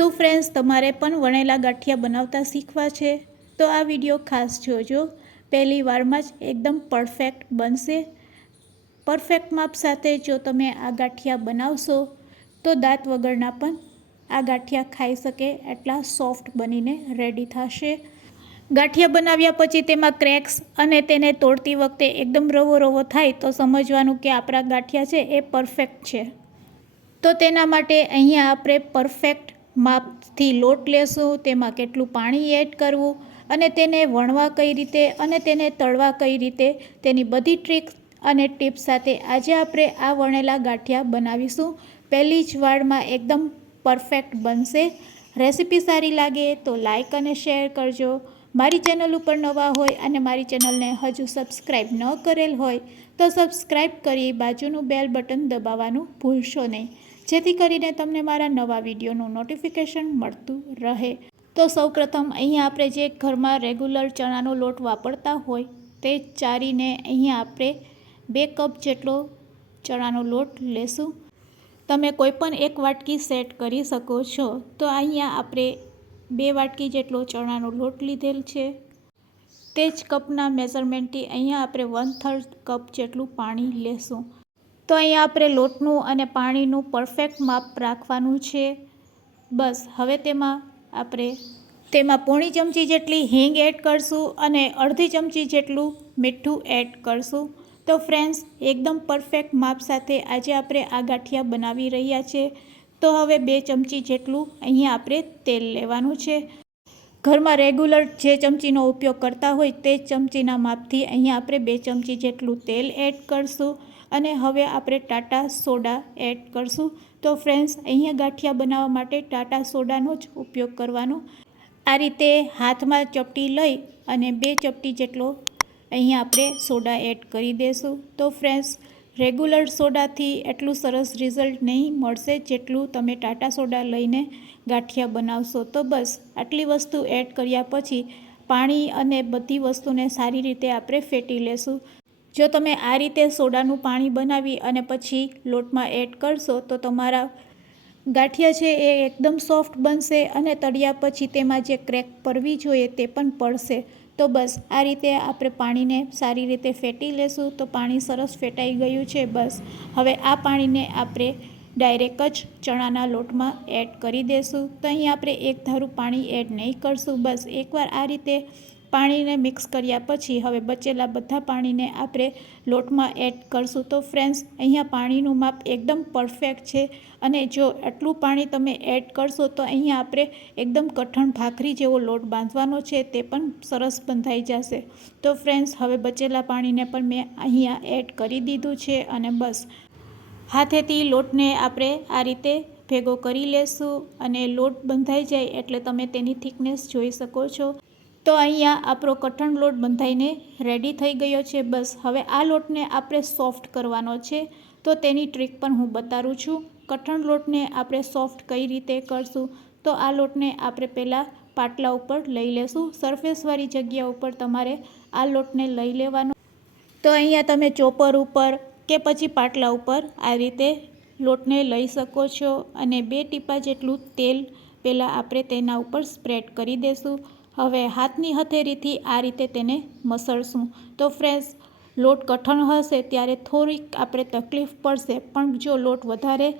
શું ફ્રેન્ડ્સ તમારે પણ વણેલા ગાંઠિયા બનાવતા શીખવા છે. તો આ વીડિયો ખાસ જોજો. પહેલી વારમાં જ એકદમ પરફેક્ટ બનશે. પરફેક્ટ માપ સાથે જો તમે આ ગાંઠિયા બનાવશો, તો દાંત વગરના પણ આ ગાંઠિયા ખાઈ શકે એટલા સોફ્ટ બનીને રેડી થશે. ગાંઠિયા બનાવ્યા પછી તેમાં ક્રેક્સ અને તેને તોડતી વખતે એકદમ રવો રવો થાય તો સમજવાનું કે આપણા ગાંઠિયા છે એ પરફેક્ટ છે. તો તેના માટે અહીંયા આપણે પરફેક્ટ માપથી લોટ લેશું, તેમાં કેટલું પાણી એડ કરવું અને તેને વણવા કઈ રીતે અને તેને તળવા કઈ રીતે, તેની બધી ટ્રીક અને ટીપ્સ સાથે આજે આપણે આ વણેલા ગાંઠિયા બનાવીશું. પહેલી જ વારમાં એકદમ પરફેક્ટ બનશે. રેસીપી સારી લાગે તો લાઇક અને શેર કરજો. મારી ચેનલ ઉપર નવા હોય અને મારી ચેનલને હજુ સબસ્ક્રાઈબ ન કરેલ હોય તો સબસ્ક્રાઈબ કરી બાજુનું બેલ બટન દબાવવાનું ભૂલશો નહીં. જેથી કરીને તમને મારા નવા વિડીયોનું નોટિફિકેશન મળતું રહે. તો સૌપ્રથમ અહીંયા આપણે જે ઘરમાં રેગ્યુલર ચણાનો લોટ વાપરતા હોય તે ચારીને અહીંયા આપણે બે કપ જેટલો ચણાનો લોટ લેશું. તમે કોઈ પણ એક વાટકી સેટ કરી શકો છો. તો અહીંયા આપણે બે વાટકી જેટલો ચણાનો લોટ લીધેલ છે. તે જ કપના મેઝરમેન્ટથી અહીંયા આપણે વન થર્ડ કપ જેટલું પાણી લેશું. તો અહીંયા આપણે લોટનું અને પાણીનું પરફેક્ટ માપ રાખવાનું છે. બસ, હવે તેમાં આપણે, તેમાં પોણી ચમચી જેટલી હિંગ એડ કરશું અને અડધી ચમચી જેટલું મીઠું એડ કરશું. તો ફ્રેન્ડ્સ એકદમ પરફેક્ટ માપ સાથે આજે આપણે આ ગાંઠિયા બનાવી રહ્યા છે. તો હવે બે ચમચી જેટલું અહીંયા આપણે તેલ લેવાનું છે. ઘરમાં રેગ્યુલર જે ચમચીનો ઉપયોગ કરતા હોય તે ચમચીના માપથી અહીંયા આપણે બે ચમચી જેટલું તેલ એડ કરશું. અને હવે આપણે ટાટા સોડા એડ કરશું. તો ફ્રેન્ડ્સ, અહીંયા ગાંઠિયા બનાવવા માટે ટાટા સોડાનો જ ઉપયોગ કરવાનો. આ રીતે હાથમાં ચપટી લઈ અને બે ચપટી જેટલો અહીંયા આપણે સોડા એડ કરી દઈશું તો ફ્રેન્ડ્સ, રેગ્યુલર સોડાથી એટલું સરસ રિઝલ્ટ નહીં મળશે જેટલું તમે ટાટા સોડા લઈને ગાંઠિયા બનાવશો. તો બસ, આટલી વસ્તુ એડ કર્યા પછી પાણી અને બધી વસ્તુને સારી રીતે આપણે ફેટી લેશું. જો તમે આ રીતે સોડાનું પાણી બનાવી અને પછી લોટમાં એડ કરશો, તો તમારા ગાંઠિયા છે એ એકદમ સોફ્ટ બનશે અને તળ્યા પછી તેમાં જે ક્રેક પડવી જોઈએ તે પણ પડશે. તો બસ, આ રીતે આપણે પાણીને સારી રીતે ફેટી લેશું, તો પાણી સરસ ફેટાઈ ગયું છે, બસ. હવે આ પાણીને આપણે ડાયરેક્ટ જ ચણાના લોટમાં એડ કરી દેશું. તો અહીં આપણે એક ધારું પાણી એડ નહીં કરશું. બસ, એકવાર આ રીતે પાણીને મિક્સ કર્યા પછી હવે બચેલા બધા પાણીને આપણે લોટમાં એડ કરશું. તો ફ્રેન્ડ્સ અહીંયા પાણીનું માપ એકદમ પરફેક્ટ છે અને જો આટલું પાણી તમે એડ કરશો તો અહીંયા આપણે એકદમ કઠણ ભાખરી જેવો લોટ બાંધવાનો છે, તે પણ સરસ બંધાઈ જશે. તો ફ્રેન્ડ્સ હવે બચેલા પાણીને પણ મેં અહીંયા એડ કરી દીધું છે અને બસ. હાથેથી લોટને આપણે આ રીતે ભેગો કરી લેશું અને લોટ બંધાઈ જાય એટલે તમે તેની થિકનેસ જોઈ શકો છો. તો અહીંયા આપણો કઠણ લોટ બંધાઈને રેડી થઈ ગયો છે. બસ હવે આ લોટને આપણે સોફ્ટ કરવાનો છે. તો તેની ટ્રીક પણ હું બતાવું છું. કઠણ લોટને આપણે સોફ્ટ કઈ રીતે કરશું? તો આ લોટને આપણે પહેલાં પાટલા ઉપર લઈ લેશું. સરફેસવાળી જગ્યા ઉપર તમારે આ લોટને લઈ લેવાનો. તો અહીંયા તમે ચોપર ઉપર કે પછી પાટલા ઉપર આ રીતે લોટને લઈ શકો છો. અને બે ટીપા જેટલું તેલ પહેલાં આપણે તેના ઉપર સ્પ્રેડ કરી દઈશું હવે હાથની હથેળીથી આ રીતે તેને મસળશું. તો ફ્રેન્ડ્સ, લોટ કઠણ હશે ત્યારે થોડીક આપણે તકલીફ પડશે, પણ જો લોટ વધારે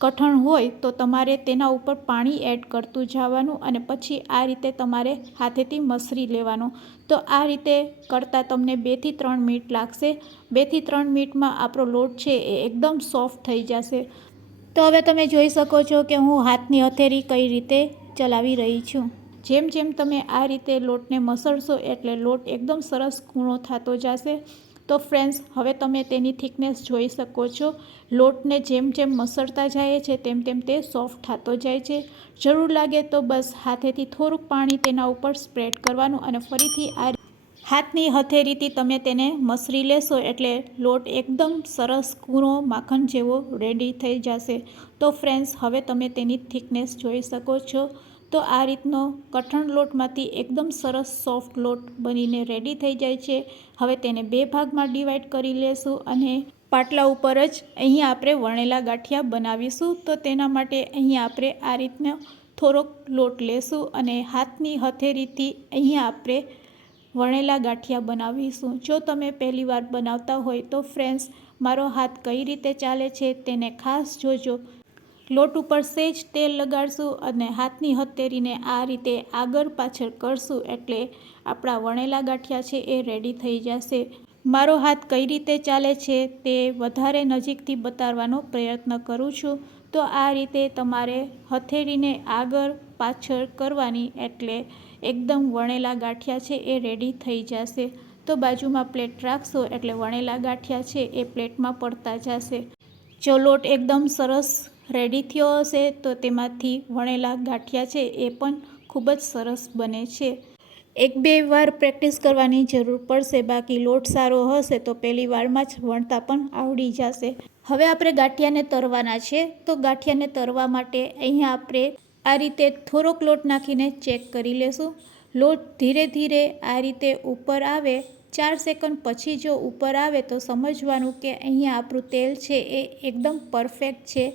કઠણ હોય તો તમારે તેના ઉપર પાણી એડ કરતું જવાનું અને પછી આ રીતે તમારે હાથેથી મસરી લેવાનું. તો આ રીતે કરતાં તમને બેથી ત્રણ મિનિટ લાગશે. બેથી ત્રણ મિનિટમાં આપણો લોટ છે એ એકદમ સોફ્ટ થઈ જશે. તો હવે તમે જોઈ શકો છો કે હું હાથની હથેરી કઈ રીતે ચલાવી રહી છું. જેમ જેમ તમે આ રીતે લોટને મસળશો એટલે લોટ એકદમ સરસ કૂણો થતો જશે. તો ફ્રેન્ડ્સ હવે તમે તેની થિકનેસ જોઈ શકો છો. લોટને જેમ જેમ મસળતા જાય છે, તેમ તેમ તે સોફ્ટ થતો જાય છે. જરૂર લાગે તો બસ હાથેથી થોડુંક પાણી તેના ઉપર સ્પ્રેડ કરવાનું અને ફરીથી આ હાથની હથેળીથી તમે તેને મસરી લેશો એટલે લોટ એકદમ સરસ કૂણો માખણ જેવો રેડી થઈ જશે. તો ફ્રેન્ડ્સ હવે તમે તેની થિકનેસ જોઈ શકો છો. તો આ રીતનો કઠણ લોટમાંથી એકદમ સરસ સોફ્ટ લોટ બનીને રેડી થઈ જાય છે. હવે તેને બે ભાગમાં ડિવાઈડ કરી લેશું અને પાટલા ઉપર જ અહીં આપણે વણેલા ગાંઠિયા બનાવીશું. તો તેના માટે અહીં આપણે આ રીતનો થોડોક લોટ લેશું અને હાથની હથેળીથી અહીં આપણે વણેલા ગાંઠિયા બનાવીશું. જો તમે પહેલીવાર બનાવતા હોય તો ફ્રેન્ડ્સ મારો હાથ કઈ રીતે ચાલે છે તેને ખાસ જોજો. લોટ ઉપર સેજ તેલ લગાડશું અને હાથની હથેળીને આ રીતે આગળ પાછળ કરશું એટલે આપણા વણેલા ગાંઠિયા છે એ રેડી થઈ જશે. મારો હાથ કઈ રીતે ચાલે છે તે વધારે નજીકથી બતાવવાનો પ્રયત્ન કરું છું. તો આ રીતે તમારે હથેળીને આગળ પાછળ કરવાની એટલે એકદમ વણેલા ગાંઠિયા છે એ રેડી થઈ જશે. તો બાજુમાં પ્લેટ રાખશો એટલે વણેલા ગાંઠિયા છે એ પ્લેટમાં પડતા જશે. જો લોટ એકદમ સરસ રેડી થયો હશે તો તેમાંથી વણેલા ગાંઠિયા છે એ પણ ખૂબ જ સરસ બને છે. એક બે વાર પ્રેક્ટિસ કરવાની જરૂર પડશે, બાકી લોટ સારો હશે તો પહેલી વારમાં જ વણતા પણ આવડી જશે. હવે આપણે ગાંઠિયાને તરવાના છે, તો ગાંઠિયાને તરવા માટે અહીંયા આપણે આ રીતે થોડોક લોટ નાખીને ચેક કરી લેશું. લોટ ધીરે ધીરે આ રીતે ઉપર આવે, ચાર સેકન્ડ પછી જો ઉપર આવે તો સમજવાનું કે અહીંયા આપણું તેલ છે એ એકદમ પરફેક્ટ છે.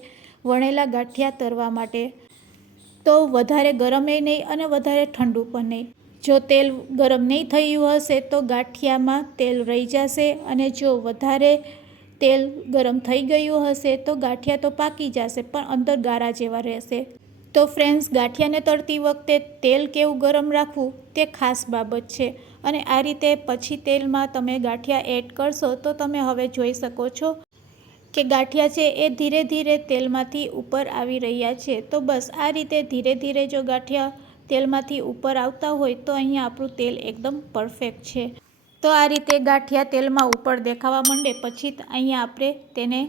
વણેલા ગાંઠિયા તરવા માટે. તો વધારે ગરમે નહીં અને વધારે ઠંડુ પણ નહીં. જો તેલ ગરમ નહીં થયું હશે તો ગાંઠિયામાં તેલ રહી જશે અને જો વધારે તેલ ગરમ થઈ ગયું હશે તો ગાંઠિયા તો પાકી જશે પણ અંદર ગારા જેવા રહેશે. તો ફ્રેન્ડ્સ, ગાંઠિયાને તળતી વખતે તેલ કેવું ગરમ રાખવું તે ખાસ બાબત છે. અને આ રીતે પછી તેલમાં તમે ગાંઠિયા એડ કરશો તો તમે હવે જોઈ શકો છો કે ગાંઠિયા છે એ ધીરે ધીરે તેલમાંથી ઉપર આવી રહ્યા છે. તો બસ, આ રીતે ધીરે ધીરે જો ગાંઠિયા તેલમાંથી ઉપર આવતા હોય તો અહીંયા આપણું તેલ એકદમ પરફેક્ટ છે. તો આ રીતે ગાંઠિયા તેલમાં ઉપર દેખાવા માંડે પછી અહીંયા આપણે તેને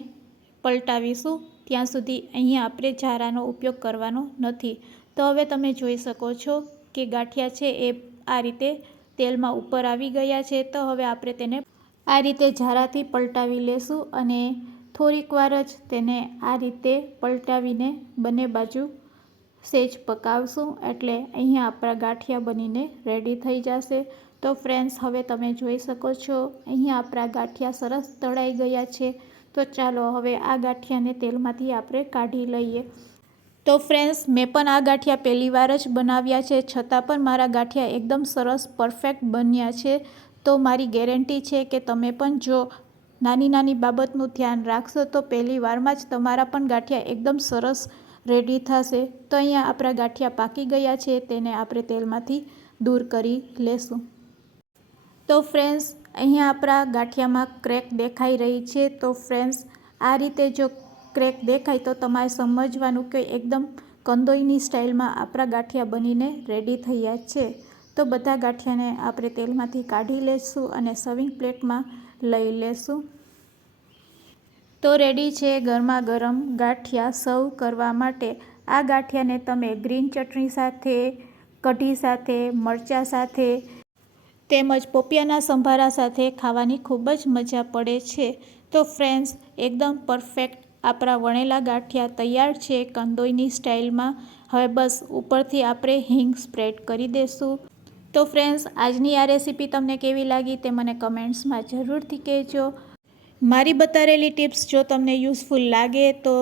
પલટાવીશું. ત્યાં સુધી અહીંયા આપણે ઝારાનો ઉપયોગ કરવાનો નથી. તો હવે તમે જોઈ શકો છો કે ગાંઠિયા છે એ આ રીતે તેલમાં ઉપર આવી ગયા છે. તો હવે આપણે તેને આ રીતે ઝારાથી પલટાવી લેશું અને થોડીક વાર જ તેને આ રીતે પલટાવીને બંને બાજુ સેજ પકાવશું એટલે અહીંયા આપણા ગાંઠિયા બનીને રેડી થઈ જશે. તો ફ્રેન્ડ્સ હવે તમે જોઈ શકો છો, અહીંયા આપણા ગાંઠિયા સરસ તળાઈ ગયા છે. તો ચાલો હવે આ ગાંઠિયાને તેલમાંથી આપણે કાઢી લઈએ. તો ફ્રેન્ડ્સ મેં પણ આ ગાંઠિયા પહેલી વાર જ બનાવ્યા છે. છતાં પણ મારા ગાંઠિયા એકદમ સરસ પરફેક્ટ બન્યા છે. તો મારી ગેરંટી છે કે તમે પણ જો નાની નાની બાબતનું ધ્યાન રાખશો તો પહેલી વારમાં જ તમારા પણ ગાંઠિયા એકદમ સરસ રેડી થશે. તો અહીંયા આપણા ગાંઠિયા પાકી ગયા છે, તેને આપણે તેલમાંથી દૂર કરી લેશું. તો ફ્રેન્ડ્સ અહીંયા આપણા ગાંઠિયામાં ક્રેક દેખાઈ રહી છે. તો ફ્રેન્ડ્સ આ રીતે જો ક્રેક દેખાય તો તમારે સમજવાનું કે એકદમ કંદોઈની સ્ટાઇલમાં આપણા ગાંઠિયા બનીને રેડી થયા છે. તો બધા ગાંઠિયાને આપણે તેલમાંથી કાઢી લઈશું અને સર્વિંગ પ્લેટમાં લઈ લેશું. તો રેડી છે ગરમા ગરમ ગાંઠિયા સર્વ કરવા માટે. આ ગાંઠિયાને તમે ગ્રીન ચટણી સાથે, કઢી સાથે, મરચાં સાથે તેમજ પોપિયાના સંભારા સાથે ખાવાની ખૂબ જ મજા પડે છે. તો ફ્રેન્ડ્સ એકદમ પરફેક્ટ આપણા વણેલા ગાંઠિયા તૈયાર છે કંદોઈની સ્ટાઇલમાં હવે બસ ઉપરથી આપણે હિંગ સ્પ્રેડ કરી દઈશું તો ફ્રેન્ડ્સ, આજની આ રેસીપી તમને કેવી લાગી તે મને કમેન્ટ્સમાં જરૂરથી કહેજો. મારી બતાવેલી ટિપ્સ જો તમને યુઝફુલ લાગે તો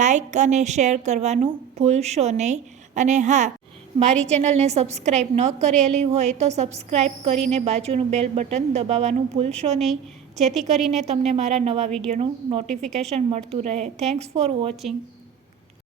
લાઈક અને શેર કરવાનું ભૂલશો નહીં. અને હા, મારી ચેનલને સબસ્ક્રાઈબ ન કરેલી હોય તો સબસ્ક્રાઈબ કરીને બાજુનું બેલ બટન દબાવવાનું ભૂલશો નહીં. જેથી કરીને તમને મારા નવા વિડીયોનું નોટિફિકેશન મળતું રહે. Thanks for watching.